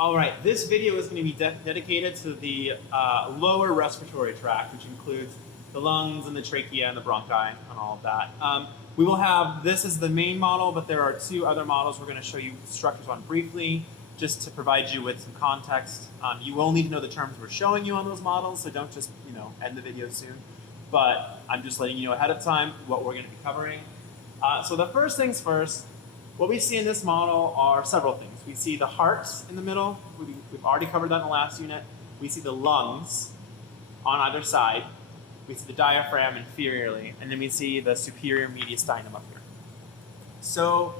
All right, this video is going to be dedicated to the lower respiratory tract, which includes the lungs and the trachea and the bronchi and all of that. We will have this as the main model, but there are two other models we're going to show you structures on briefly, just to provide you with some context. You will need to know the terms we're showing you on those models, so don't just end the video soon. But I'm just letting you know ahead of time what we're going to be covering. So the first things first. What we see in this model are several things. We see the heart in the middle. We've already covered that in the last unit. We see the lungs on either side. We see the diaphragm inferiorly. And then we see the superior mediastinum up here. So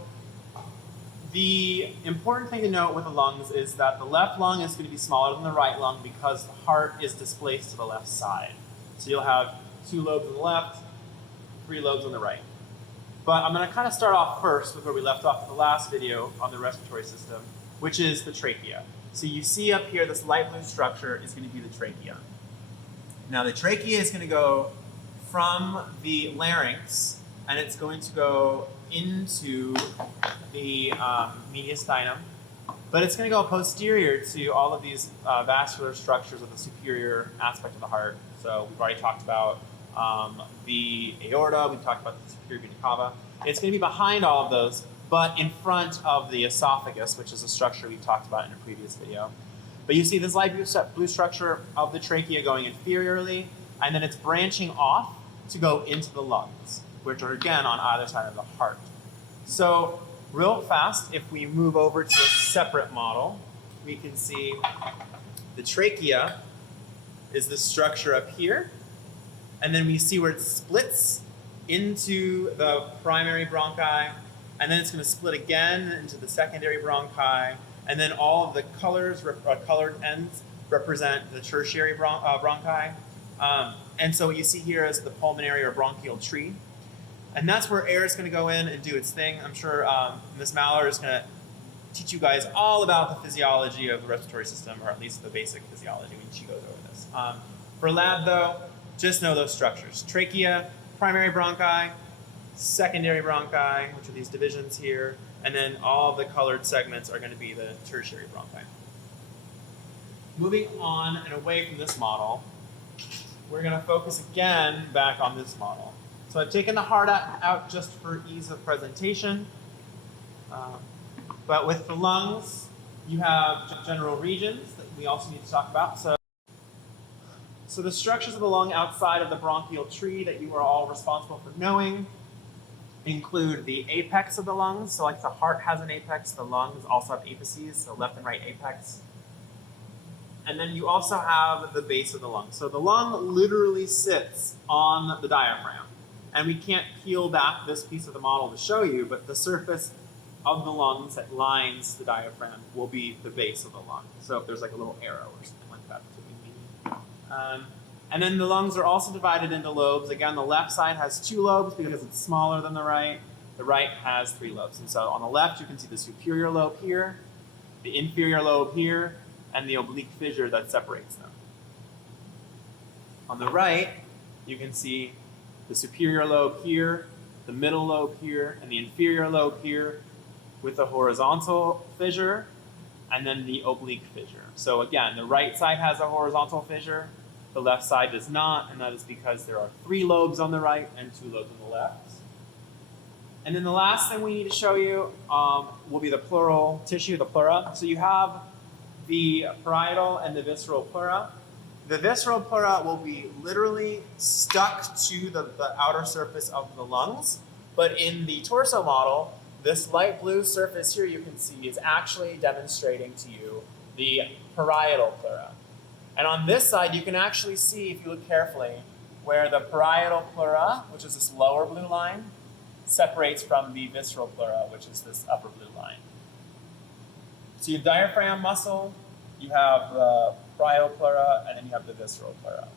the important thing to note with the lungs is that the left lung is going to be smaller than the right lung because the heart is displaced to the left side. So you'll have 2 lobes on the left, 3 lobes on the right. But I'm going to kind of start off first with where we left off in the last video on the respiratory system, which is the trachea. So you see up here, this light blue structure is going to be the trachea. Now the trachea is going to go from the larynx, and it's going to go into the mediastinum, but it's going to go posterior to all of these vascular structures of the superior aspect of the heart. So we've already talked about the aorta, we've talked about the superior vena cava. It's going to be behind all of those, but in front of the esophagus, which is a structure we've talked about in a previous video. But you see this light blue structure of the trachea going inferiorly, and then it's branching off to go into the lungs, which are again on either side of the heart. So real fast, if we move over to a separate model, we can see the trachea is the structure up here. And then we see where it splits into the primary bronchi, and then it's going to split again into the secondary bronchi, and then all of the colored ends represent the tertiary bronchi. And so what you see here is the pulmonary or bronchial tree. And that's where air is going to go in and do its thing. I'm sure Ms. Maller is going to teach you guys all about the physiology of the respiratory system, or at least the basic physiology when she goes over this. For lab though, just know those structures. Trachea, primary bronchi, secondary bronchi, which are these divisions here, and then all of the colored segments are going to be the tertiary bronchi. Moving on and away from this model, we're going to focus again back on this model. So I've taken the heart out just for ease of presentation. But with the lungs, you have general regions that we also need to talk about. So the structures of the lung outside of the bronchial tree that you are all responsible for knowing include the apex of the lungs. So like the heart has an apex, the lungs also have apices, so left and right apex. And then you also have the base of the lung. So the lung literally sits on the diaphragm. And we can't peel back this piece of the model to show you, but the surface of the lungs that lines the diaphragm will be the base of the lung. So if there's like a little arrow or something like that, that's what we mean. And then the lungs are also divided into lobes. Again, the left side has 2 lobes because it's smaller than the right. The right has 3 lobes. And so on the left, you can see the superior lobe here, the inferior lobe here, and the oblique fissure that separates them. On the right, you can see the superior lobe here, the middle lobe here, and the inferior lobe here with the horizontal fissure, and then the oblique fissure. So again, the right side has a horizontal fissure, the left side does not, and that is because there are 3 lobes on the right and 2 lobes on the left. And then the last thing we need to show you will be the pleural tissue, the pleura. So you have the parietal and the visceral pleura. The visceral pleura will be literally stuck to the outer surface of the lungs, but in the torso model, this light blue surface here you can see is actually demonstrating to you the parietal pleura. And on this side, you can actually see, if you look carefully, where the parietal pleura, which is this lower blue line, separates from the visceral pleura, which is this upper blue line. So you have diaphragm muscle, you have the parietal pleura, and then you have the visceral pleura.